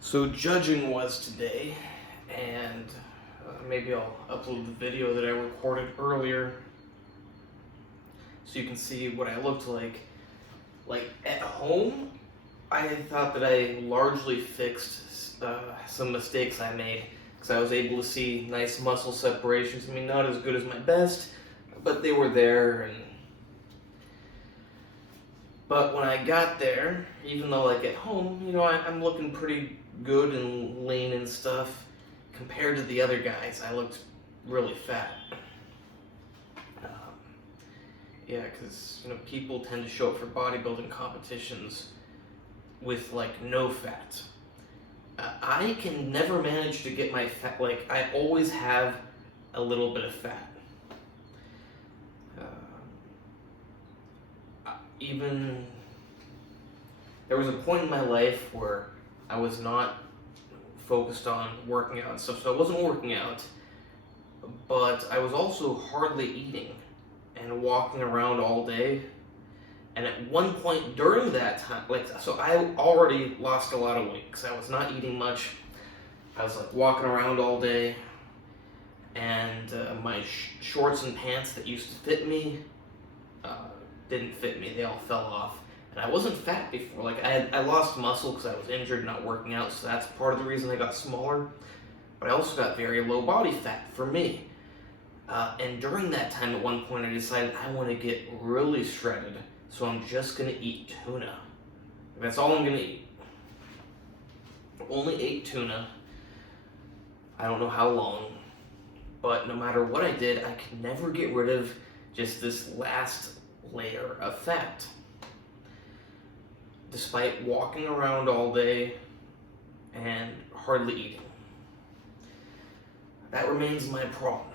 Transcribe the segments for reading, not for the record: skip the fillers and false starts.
So judging was today, and maybe I'll upload the video that I recorded earlier so you can see what I looked like. Like at home, I thought that I largely fixed some mistakes I made because I was able to see nice muscle separations. I mean, not as good as my best, but they were there. But when I got there, even though like at home, I'm looking pretty good and lean and stuff, compared to the other guys, I looked really fat. Yeah, because people tend to show up for bodybuilding competitions with like no fat. I can never manage to get my fat, like I always have a little bit of fat. Even there was a point in my life where I was not focused on working out and stuff, so I wasn't working out, but I was also hardly eating and walking around all day. And at one point during that time, so I already lost a lot of weight because I was not eating much. I was like walking around all day, and my shorts and pants that used to fit me didn't fit me. They all fell off. And I wasn't fat before. Like I lost muscle because I was injured, not working out, so that's part of the reason I got smaller. But I also got very low body fat for me. And during that time, at one point, I decided I want to get really shredded, so I'm just going to eat tuna. That's all I'm going to eat. Only ate tuna. I don't know how long, but no matter what I did, I could never get rid of just this last layer of fat. Despite walking around all day and hardly eating. That remains my problem.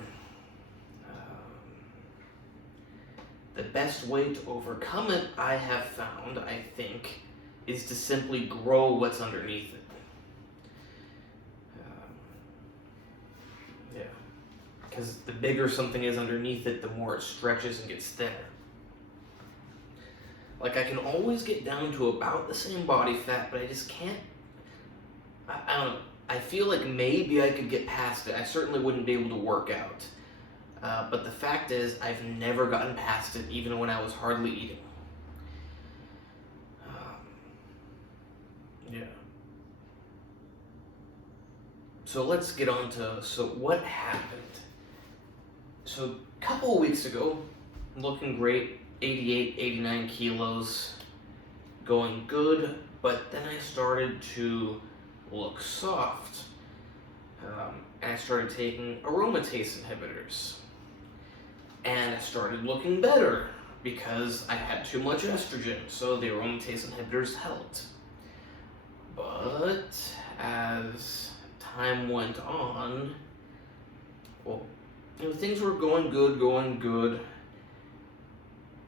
The best way to overcome it, I have found, I think, is to simply grow what's underneath it. Yeah. Because the bigger something is underneath it, the more it stretches and gets thinner. Like, I can always get down to about the same body fat, but I just can't. I don't know. I feel like maybe I could get past it. I certainly wouldn't be able to work out. But the fact is, I've never gotten past it, even when I was hardly eating. Yeah. So let's get on to, what happened? So a couple of weeks ago, looking great, 88, 89 kilos, going good, but then I started to look soft. And I started taking aromatase inhibitors. And I started looking better because I had too much estrogen, so the aromatase inhibitors helped. But as time went on, things were going good,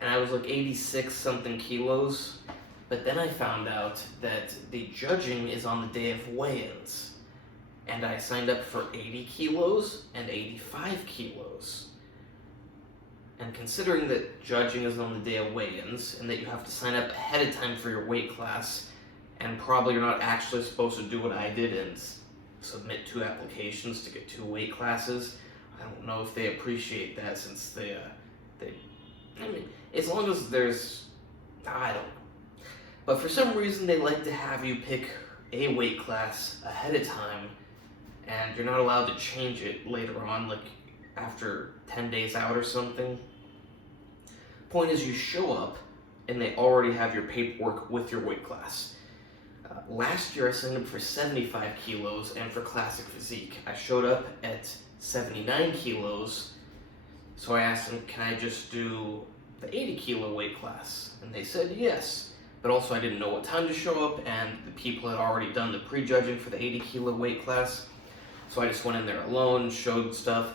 and I was like 86 something kilos, but then I found out that the judging is on the day of weigh-ins, and I signed up for 80 kilos and 85 kilos. And considering that judging is on the day of weigh-ins, and that you have to sign up ahead of time for your weight class, and probably you're not actually supposed to do what I did and submit 2 applications to get 2 weight classes, I don't know if they appreciate that, since as long as I don't know. But for some reason they like to have you pick a weight class ahead of time, and you're not allowed to change it later on, like after 10 days out or something. Point is, you show up and they already have your paperwork with your weight class. Last year I signed up for 75 kilos and for classic physique. I showed up at 79 kilos, so I asked them, can I just do the 80 kilo weight class? And they said yes, but also I didn't know what time to show up, and the people had already done the pre-judging for the 80 kilo weight class, so I just went in there alone, showed stuff.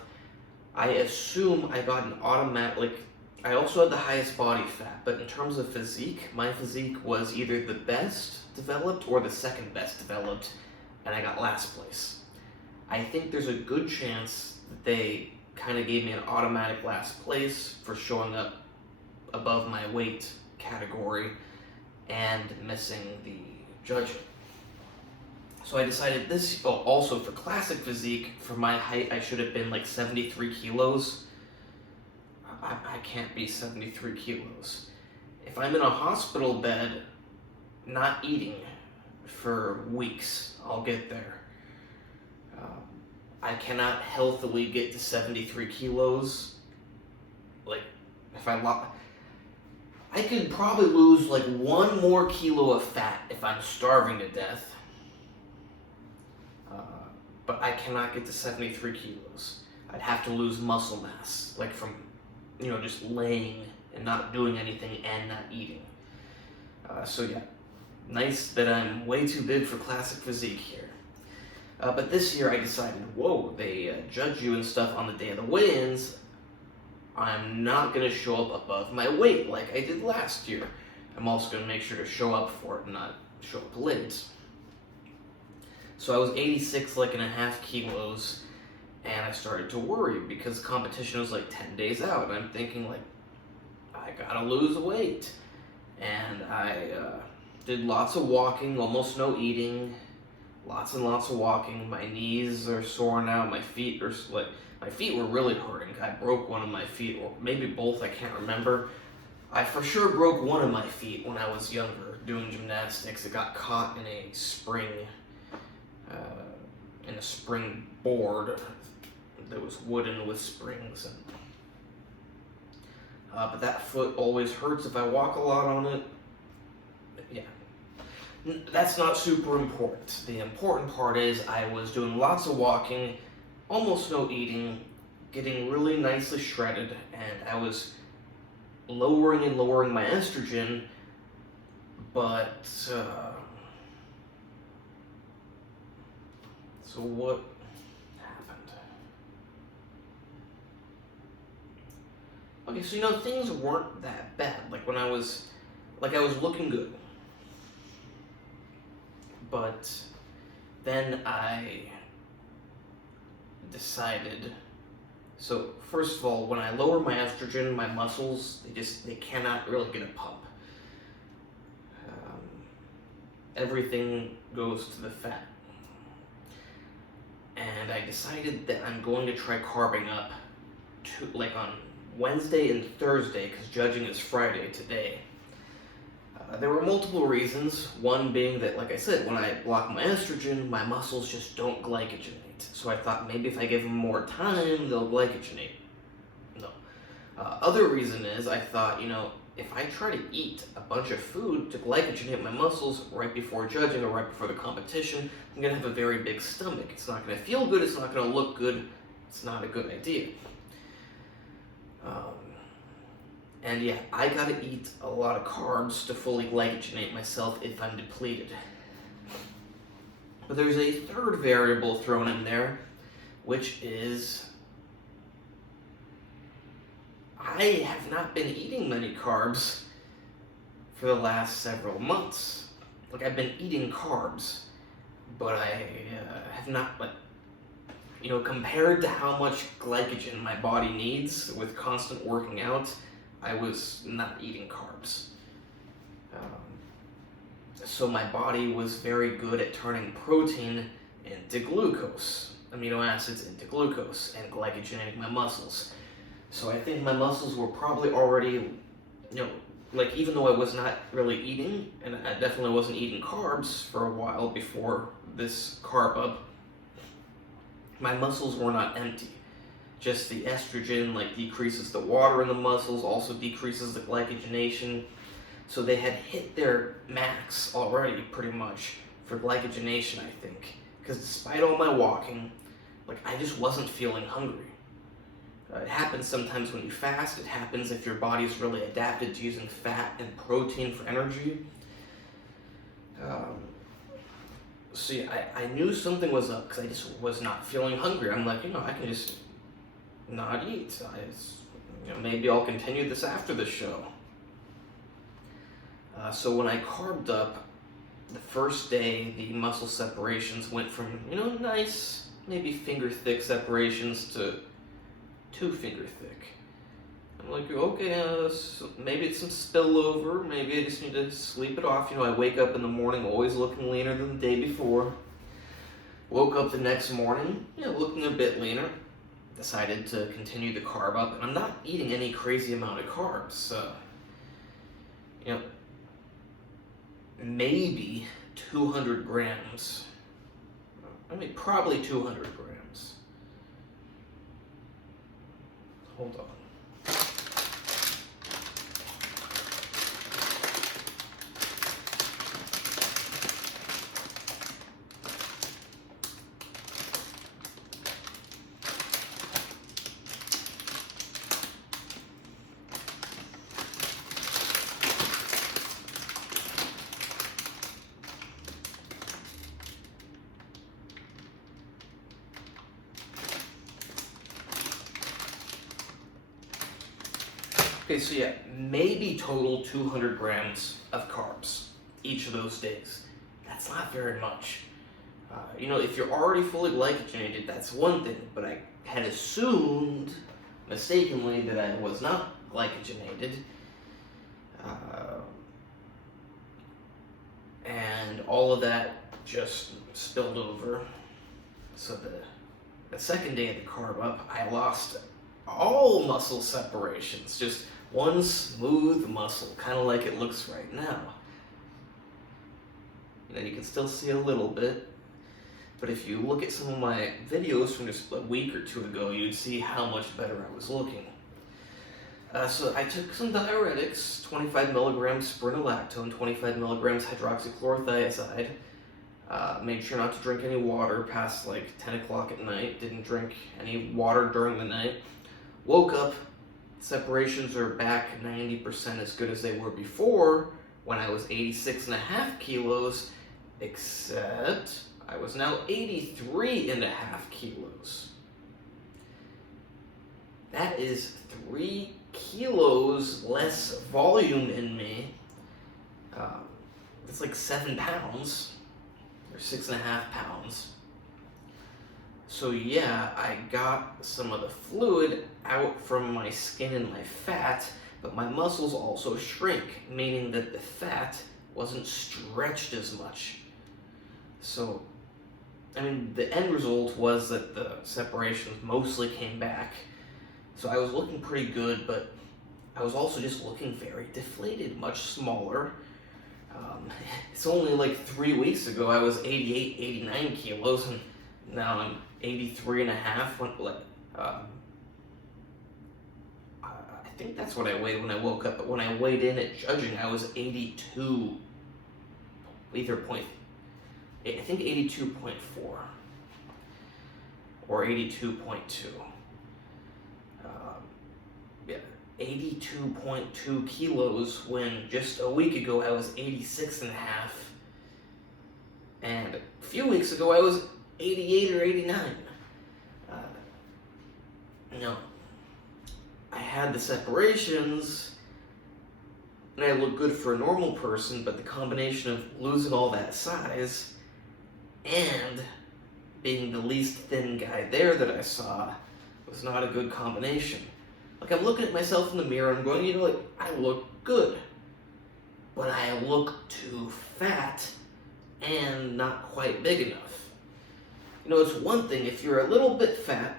I assume I got an automatic, I also had the highest body fat, but in terms of physique, my physique was either the best developed or the second best developed, and I got last place. I think there's a good chance that they kind of gave me an automatic last place for showing up above my weight category and missing the judging. So I decided also for classic physique, for my height, I should have been like 73 kilos. I can't be 73 kilos. If I'm in a hospital bed, not eating for weeks, I'll get there. I cannot healthily get to 73 kilos. Like, if I could probably lose like 1 more kilo of fat if I'm starving to death. But I cannot get to 73 kilos. I'd have to lose muscle mass, like from, just laying and not doing anything and not eating. So yeah, nice that I'm way too big for classic physique here. But this year I decided, whoa, they judge you and stuff on the day of the weigh-ins. I'm not going to show up above my weight like I did last year. I'm also going to make sure to show up for it and not show up late. So I was 86.5 kilos, and I started to worry because competition was like 10 days out. And I'm thinking like, I gotta lose weight. And I did lots of walking, almost no eating, lots and lots of walking. My knees are sore now. My feet were really hurting. I broke one of my feet, or maybe both, I can't remember. I for sure broke one of my feet when I was younger doing gymnastics. It got caught in a spring board that was wooden with springs. But that foot always hurts if I walk a lot on it. Yeah. That's not super important. The important part is I was doing lots of walking, almost no eating, getting really nicely shredded, and I was lowering and lowering my estrogen, but so what happened? Okay, so things weren't that bad. Like I was looking good. But then I decided, so first of all, when I lower my estrogen, my muscles, they cannot really get a pump. Everything goes to the fat. And I decided that I'm going to try carbing up on Wednesday and Thursday, because judging is Friday today. There were multiple reasons, one being that, like I said, when I block my estrogen, my muscles just don't glycogenate. So I thought maybe if I give them more time, they'll glycogenate. No. Other reason is I thought, if I try to eat a bunch of food to glycogenate my muscles right before judging or right before the competition, I'm going to have a very big stomach. It's not going to feel good, it's not going to look good, it's not a good idea. And yeah, I gotta eat a lot of carbs to fully glycogenate myself if I'm depleted. But there's a third variable thrown in there, which is I have not been eating many carbs for the last several months. Like, I've been eating carbs, but I have not, compared to how much glycogen my body needs with constant working out, I was not eating carbs. So my body was very good at turning protein into glucose, amino acids into glucose, and glycogenating my muscles. So I think my muscles were probably already, even though I was not really eating, and I definitely wasn't eating carbs for a while before this carb up, my muscles were not empty. Just the estrogen decreases the water in the muscles, also decreases the glycogenation. So they had hit their max already pretty much for glycogenation, I think. Because despite all my walking, I just wasn't feeling hungry. It happens sometimes when you fast. It happens if your body's really adapted to using fat and protein for energy. So yeah, I knew something was up because I just was not feeling hungry. I'm like, I can just not eat. Maybe I'll continue this after the show. So when I carbed up, the first day the muscle separations went from, nice, maybe finger-thick separations to 2 finger thick. I'm like, okay, maybe it's some spillover, maybe I just need to sleep it off. I wake up in the morning always looking leaner than the day before. Woke up the next morning, looking a bit leaner. Decided to continue the carb up, and I'm not eating any crazy amount of carbs. Maybe 200 grams. I mean, probably 200 grams. Hold on. Okay, so yeah, maybe total 200 grams of carbs each of those days. That's not very much. If you're already fully glycogenated, that's one thing, but I had assumed mistakenly that I was not glycogenated. And all of that just spilled over. So the second day of the carb up, I lost all muscle separations, just one smooth muscle, kind of like it looks right now. You can still see a little bit, but if you look at some of my videos from just a week or two ago, you'd see how much better I was looking. So I took some diuretics, 25 milligrams spironolactone, 25 milligrams hydroxychlorothiazide. Made sure not to drink any water past like 10 o'clock at night. Didn't drink any water during the night. Woke up, separations are back 90% as good as they were before when I was 86.5 kilos, except I was now 83.5 kilos. That is 3 kilos less volume in me. It's like 7 pounds, or 6.5 pounds. So yeah, I got some of the fluid out from my skin and my fat, but my muscles also shrink, meaning that the fat wasn't stretched as much. So, the end result was that the separations mostly came back. So I was looking pretty good, but I was also just looking very deflated, much smaller. It's only like 3 weeks ago I was 88, 89 kilos, and now I'm 83.5. I think that's what I weighed when I woke up, but when I weighed in at judging, I was 82, I think 82.4 or 82.2. 82.2 kilos when just a week ago I was 86.5, and a few weeks ago I was 88 or 89. I had the separations and I look good for a normal person, but the combination of losing all that size and being the least thin guy there that I saw was not a good combination. Like, I'm looking at myself in the mirror, I'm going, I look good, but I look too fat and not quite big enough. It's one thing if you're a little bit fat,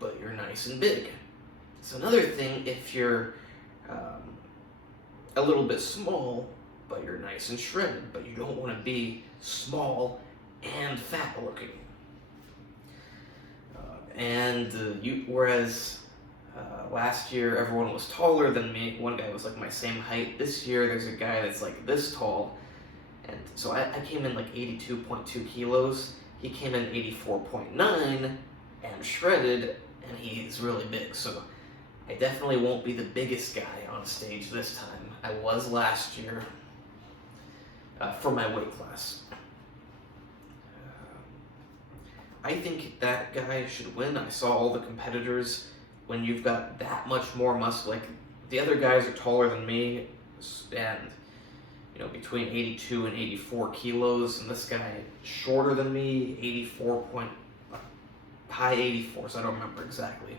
but you're nice and big. It's another thing if you're a little bit small, but you're nice and shredded, but you don't want to be small and fat looking. Whereas last year everyone was taller than me, one guy was like my same height. This year there's a guy that's like this tall, and so I came in like 82.2 kilos. He came in 84.9 and shredded, and he's really big. So I definitely won't be the biggest guy on stage this time. I was last year for my weight class. I think that guy should win. I saw all the competitors. When you've got that much more muscle, like the other guys are taller than me, and between 82 and 84 kilos, and this guy shorter than me, high 84, so I don't remember exactly.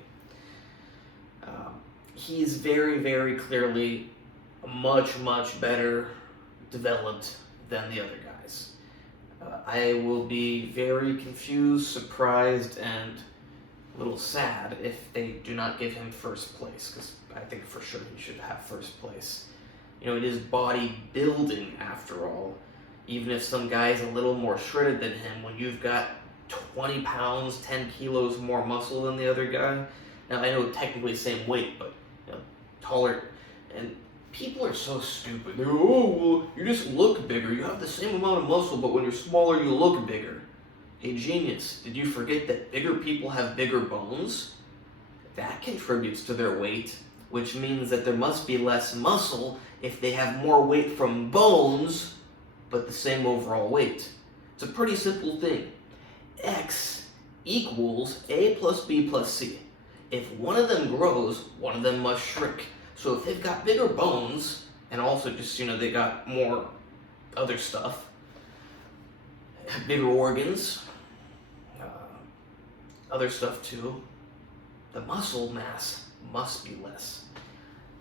He's very, very clearly much, much better developed than the other guys. I will be very confused, surprised, and a little sad if they do not give him first place, because I think for sure he should have first place. You know, it is bodybuilding after all. Even if some guy's a little more shredded than him, when you've got 20 pounds, 10 kilos more muscle than the other guy. Now, I know technically same weight, but you know, taller. And people are so stupid. They're, oh, well, you just look bigger. You have the same amount of muscle, but when you're smaller, you look bigger. Hey, genius, did you forget that bigger people have bigger bones? That contributes to their weight, which means that there must be less muscle if they have more weight from bones, but the same overall weight. It's a pretty simple thing. X equals A plus B plus C. If one of them grows, one of them must shrink. So if they've got bigger bones, and also just, you know, they got more other stuff, bigger organs, other stuff too, the muscle mass must be less.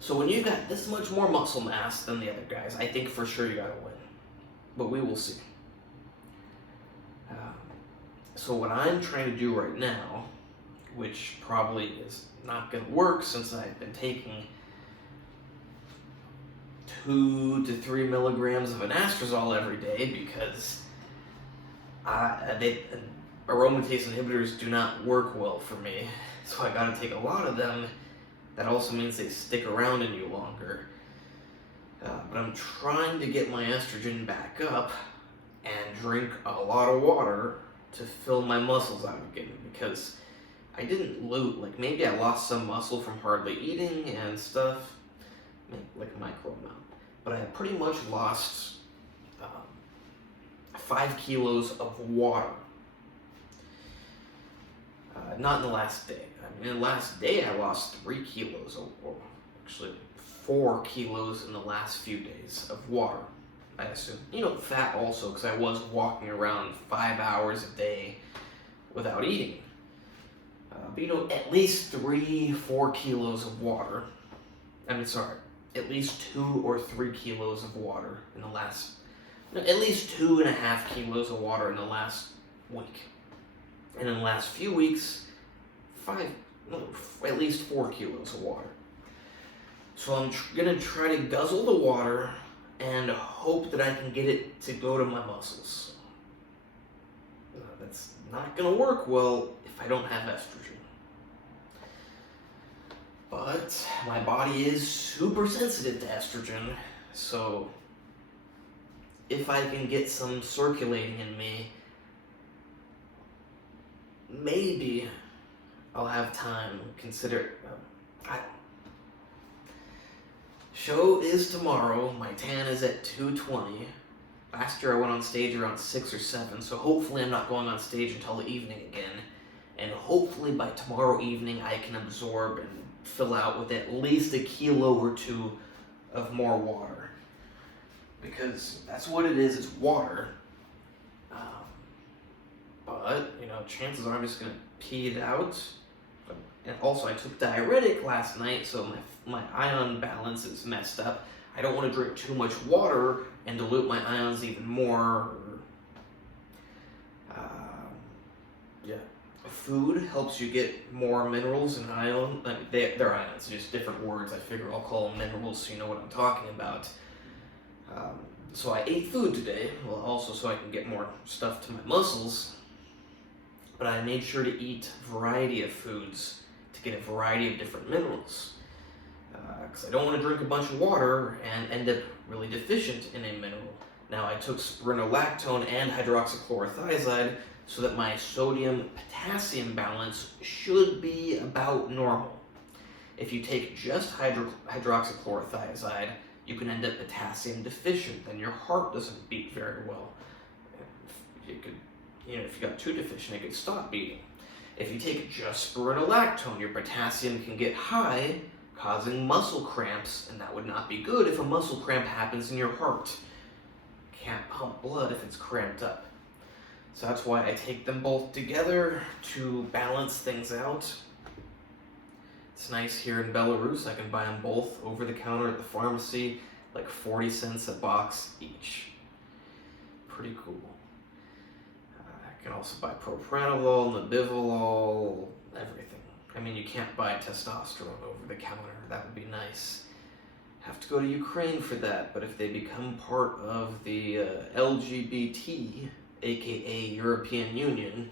So when you've got this much more muscle mass than the other guys, I think for sure you gotta win. But we will see. So what I'm trying to do right now, which probably is not gonna work since I've been taking 2 to 3 milligrams of anastrozole every day, because aromatase inhibitors do not work well for me. So I gotta take a lot of them. That also means they stick around in you longer. But I'm trying to get my estrogen back up and drink a lot of water to fill my muscles out again, because I didn't lose, like maybe I lost some muscle from hardly eating and stuff, like a micro amount, but I pretty much lost 5 kilos of water. Not in the last day. I mean, in the last day I lost 3 kilos, or actually 4 kilos in the last few days of water, I assume. You know, fat also, because I was walking around 5 hours a day without eating. But you know, at least 3-4 kilos of water. At least 2 or 3 kilos of water in the last, at least 2.5 kilos of water in the last week. And in the last few weeks, at least 4 kilos of water. So I'm gonna try to guzzle the water and hope that I can get it to go to my muscles. That's not gonna work well if I don't have estrogen. But my body is super sensitive to estrogen, so if I can get some circulating in me, maybe I'll have time to consider. Show is tomorrow. My tan is at 2:20. Last year I went on stage around 6 or 7, so hopefully I'm not going on stage until the evening again. And hopefully by tomorrow evening I can absorb and fill out with at least 1 kilo or 2 of more water. Because that's what it is, it's water. But, you know, chances are I'm just going to pee it out. And also, I took diuretic last night, so my ion balance is messed up. I don't want to drink too much water and dilute my ions even more. Food helps you get more minerals and ion. I mean, they're ions, just different words. I figure I'll call them minerals so you know what I'm talking about. So I ate food today, well, also so I can get more stuff to my muscles. But I made sure to eat a variety of foods to get a variety of different minerals. Because I don't want to drink a bunch of water and end up really deficient in a mineral. Now, I took spironolactone and hydroxychlorothiazide so that my sodium-potassium balance should be about normal. If you take just hydroxychlorothiazide, you can end up potassium deficient, then your heart doesn't beat very well. If you got too deficient, it could stop beating. If you take just spironolactone, your potassium can get high, causing muscle cramps, and that would not be good if a muscle cramp happens in your heart. Can't pump blood if it's cramped up. So that's why I take them both together to balance things out. It's nice here in Belarus. I can buy them both over the counter at the pharmacy, like 40 cents a box each. Pretty cool. also buy propranolol, nebivolol, everything. I mean, you can't buy testosterone over the counter. That would be nice. Have to go to Ukraine for that, but if they become part of the LGBT, aka European Union,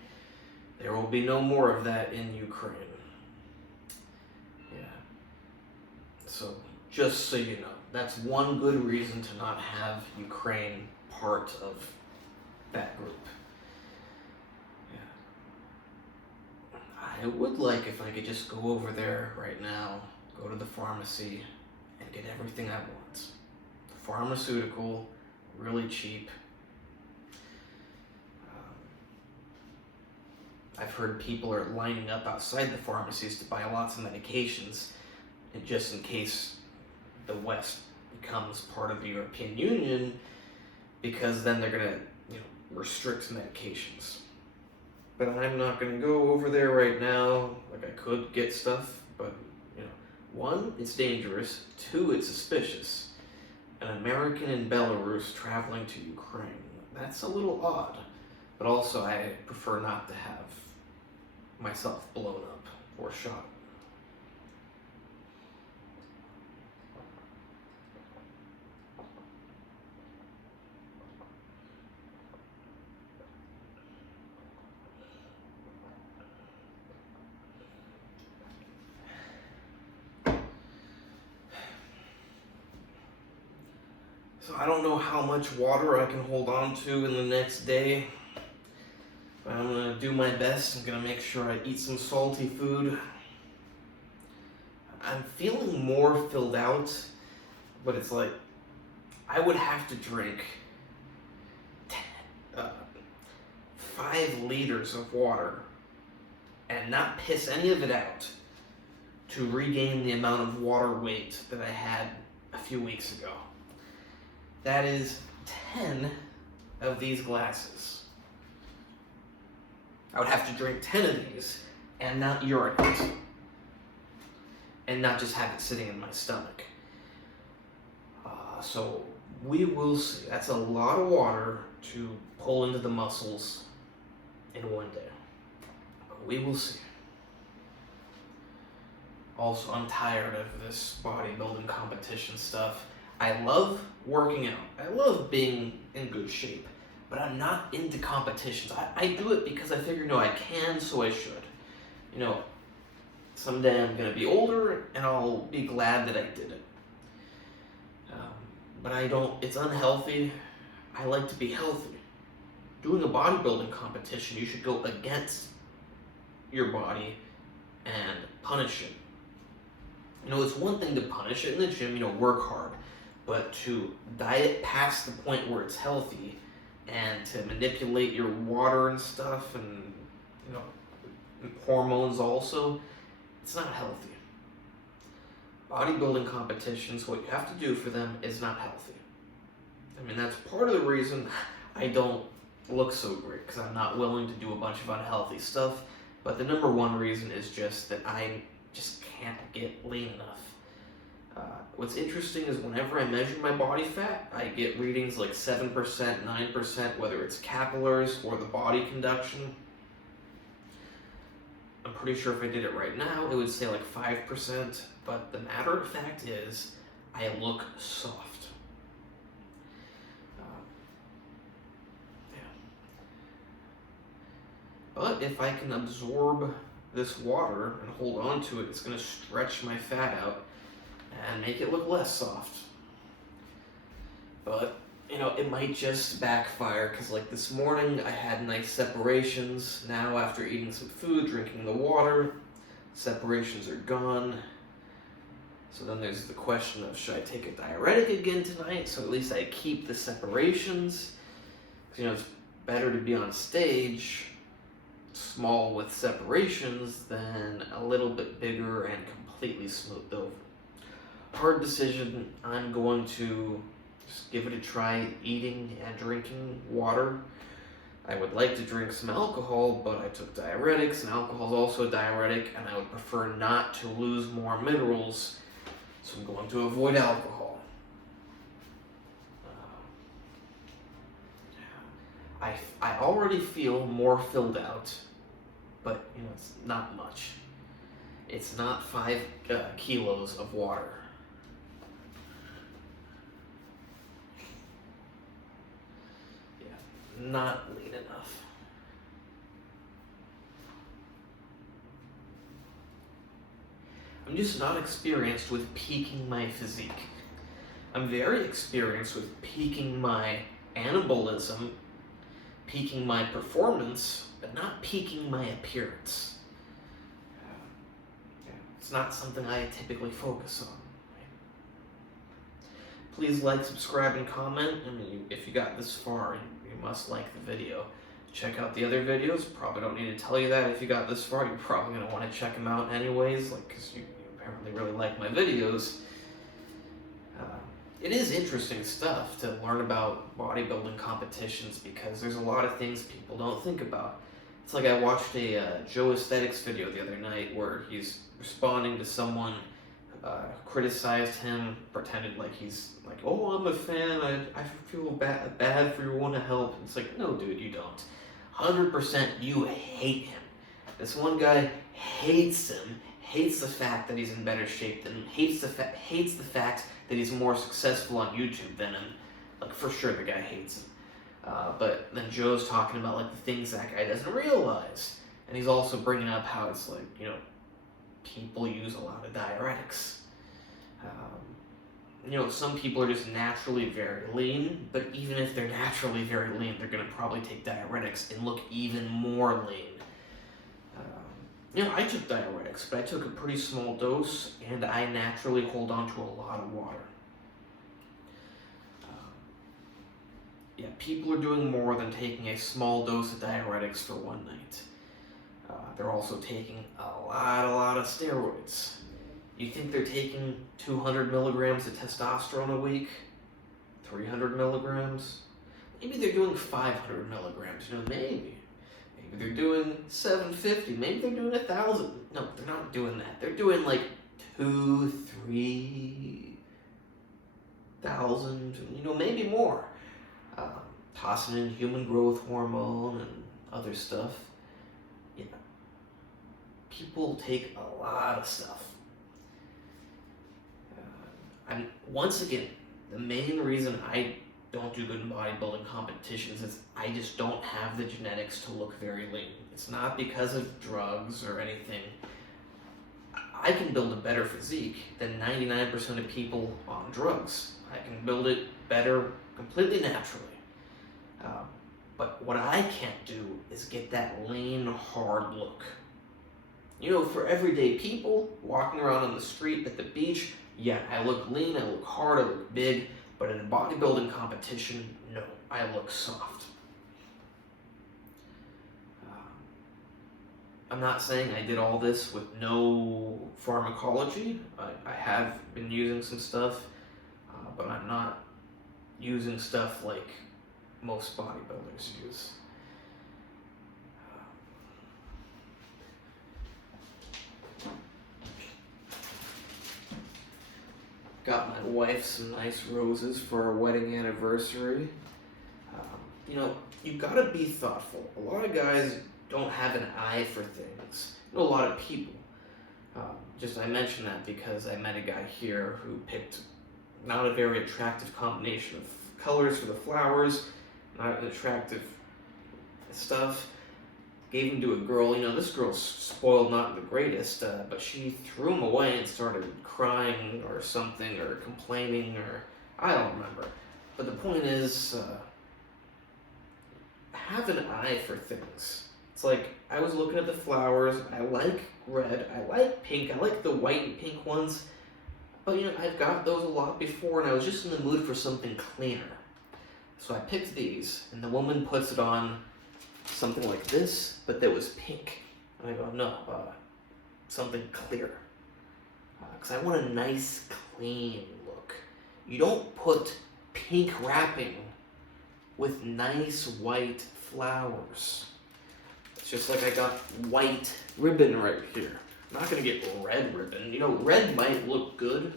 there will be no more of that in Ukraine. Yeah. So, just so you know, that's one good reason to not have Ukraine part of that group. Yeah. I would like if I could just go over there right now, go to the pharmacy, and get everything I want. Pharmaceutical, really cheap. I've heard people are lining up outside the pharmacies to buy lots of medications, and just in case the West becomes part of the European Union, because then they're gonna, restrict medications. But I'm not gonna go over there right now. Like, I could get stuff, but one, it's dangerous. Two, it's suspicious. An American in Belarus traveling to Ukraine. That's a little odd. But also, I prefer not to have myself blown up or shot. So I don't know how much water I can hold on to in the next day, but I'm gonna do my best. I'm gonna make sure I eat some salty food. I'm feeling more filled out, but it's like, I would have to drink 5 liters of water and not piss any of it out to regain the amount of water weight that I had a few weeks ago. That is 10 of these glasses. I would have to drink 10 of these and not urinate. And not just have it sitting in my stomach. So we will see. That's a lot of water to pull into the muscles in one day. But we will see. Also, I'm tired of this bodybuilding competition stuff. I love working out. I love being in good shape. But I'm not into competitions. I do it because I figure, I can, so I should. Someday I'm going to be older, and I'll be glad that I did it. But it's unhealthy. I like to be healthy. Doing a bodybuilding competition, you should go against your body and punish it. It's one thing to punish it in the gym, work hard. But to diet past the point where it's healthy and to manipulate your water and stuff and, and hormones also, it's not healthy. Bodybuilding competitions, what you have to do for them is not healthy. That's part of the reason I don't look so great, because I'm not willing to do a bunch of unhealthy stuff. But the number one reason is just that I just can't get lean enough. What's interesting is whenever I measure my body fat, I get readings like 7%, 9%, whether it's capillaries or the body conduction. I'm pretty sure if I did it right now, it would say like 5%, but the matter of fact is, I look soft. But if I can absorb this water and hold on to it, it's going to stretch my fat out and make it look less soft. But, it might just backfire, because like this morning I had nice separations. Now after eating some food, drinking the water, separations are gone. So then there's the question of, should I take a diuretic again tonight, so at least I keep the separations? Because, it's better to be on stage small with separations than a little bit bigger and completely smoothed over. Hard decision. I'm going to just give it a try, eating and drinking water. I would like to drink some alcohol, but I took diuretics, and alcohol is also a diuretic, and I would prefer not to lose more minerals, so I'm going to avoid alcohol. I already feel more filled out, but it's not much. It's not 5 kilos of water. Yeah, not lean enough. I'm just not experienced with peaking my physique. I'm very experienced with peaking my anabolism, peaking my performance, but not peaking my appearance. It's not something I typically focus on. Please like, subscribe, and comment. I mean, if you got this far, you must like the video. Check out the other videos. Probably don't need to tell you that if you got this far. You're probably going to want to check them out anyways, because you apparently really like my videos. It is interesting stuff to learn about bodybuilding competitions because there's a lot of things people don't think about. It's like I watched a Joe Aesthetics video the other night where he's responding to someone who criticized him, pretended like he's like, oh, I'm a fan, I feel bad for you, want to help. It's like, no, dude, you don't. 100% you hate him. This one guy hates him, hates the fact that he's in better shape than him, hates the fact that he's more successful on YouTube than him. Like, for sure the guy hates him. But then Joe's talking about like the things that guy doesn't realize. And he's also bringing up how it's like, people use a lot of diuretics. Some people are just naturally very lean, but even if they're naturally very lean, they're going to probably take diuretics and look even more lean. I took diuretics, but I took a pretty small dose, and I naturally hold on to a lot of water. People are doing more than taking a small dose of diuretics for one night. They're also taking a lot of steroids. You think they're taking 200 milligrams of testosterone a week? 300 milligrams? Maybe they're doing 500 milligrams, maybe. Maybe they're doing 750, maybe they're doing 1,000. No, they're not doing that. They're doing like 2,000-3,000, maybe more. Tossing in human growth hormone and other stuff. People take a lot of stuff. And once again, the main reason I don't do good in bodybuilding competitions is I just don't have the genetics to look very lean. It's not because of drugs or anything. I can build a better physique than 99% of people on drugs. I can build it better completely naturally. But what I can't do is get that lean, hard look. For everyday people walking around on the street, at the beach, yeah, I look lean, I look hard, I look big, but in a bodybuilding competition, no, I look soft. I'm not saying I did all this with no pharmacology. I have been using some stuff, but I'm not using stuff like most bodybuilders use. Got my wife some nice roses for our wedding anniversary. You've got to be thoughtful. A lot of guys don't have an eye for things. A lot of people. I mentioned that because I met a guy here who picked not a very attractive combination of colors for the flowers, not an attractive stuff. Gave him to a girl. This girl's spoiled, not the greatest, but she threw him away and started crying or something, or complaining, or I don't remember. But the point is, have an eye for things. It's like, I was looking at the flowers, I like red, I like pink, I like the white and pink ones, but I've got those a lot before, and I was just in the mood for something cleaner. So I picked these, and the woman puts it on something like this, but that was pink. And I go, no, something clear. Because I want a nice, clean look. You don't put pink wrapping with nice white flowers. It's just like I got white ribbon right here. I'm not going to get red ribbon. Red might look good,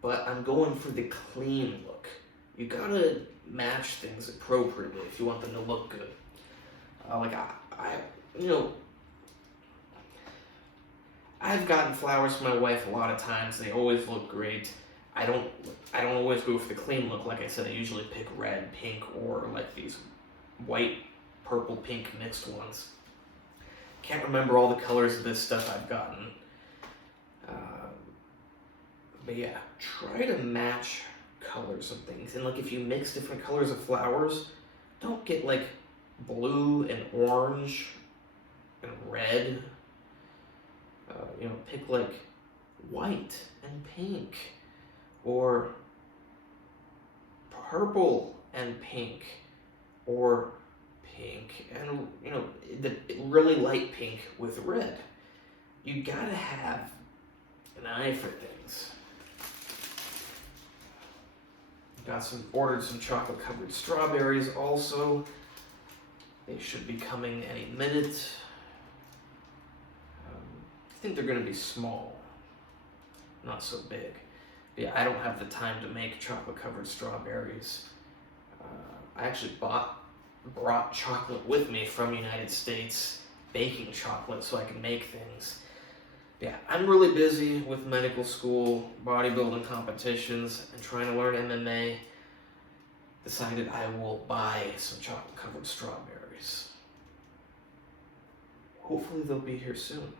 but I'm going for the clean look. You gotta match things appropriately if you want them to look good. Like you know, I've gotten flowers for my wife a lot of times. They always look great. I don't I don't always go for the clean look. Like I said, I usually pick red, pink, or like these white, purple, pink mixed ones. Can't remember all the colors of this stuff I've gotten. But yeah, try to match colors of things. And like if you mix different colors of flowers, don't get like blue and orange and red. Pick like white and pink, or purple and pink, or pink and the really light pink with red. You gotta have an eye for things. Ordered some chocolate covered strawberries also. They should be coming any minute. I think they're gonna be small, not so big. But yeah, I don't have the time to make chocolate covered strawberries. I actually brought chocolate with me from the United States, baking chocolate, so I can make things. Yeah, I'm really busy with medical school, bodybuilding competitions, and trying to learn MMA. Decided I will buy some chocolate covered strawberries. Hopefully they'll be here soon.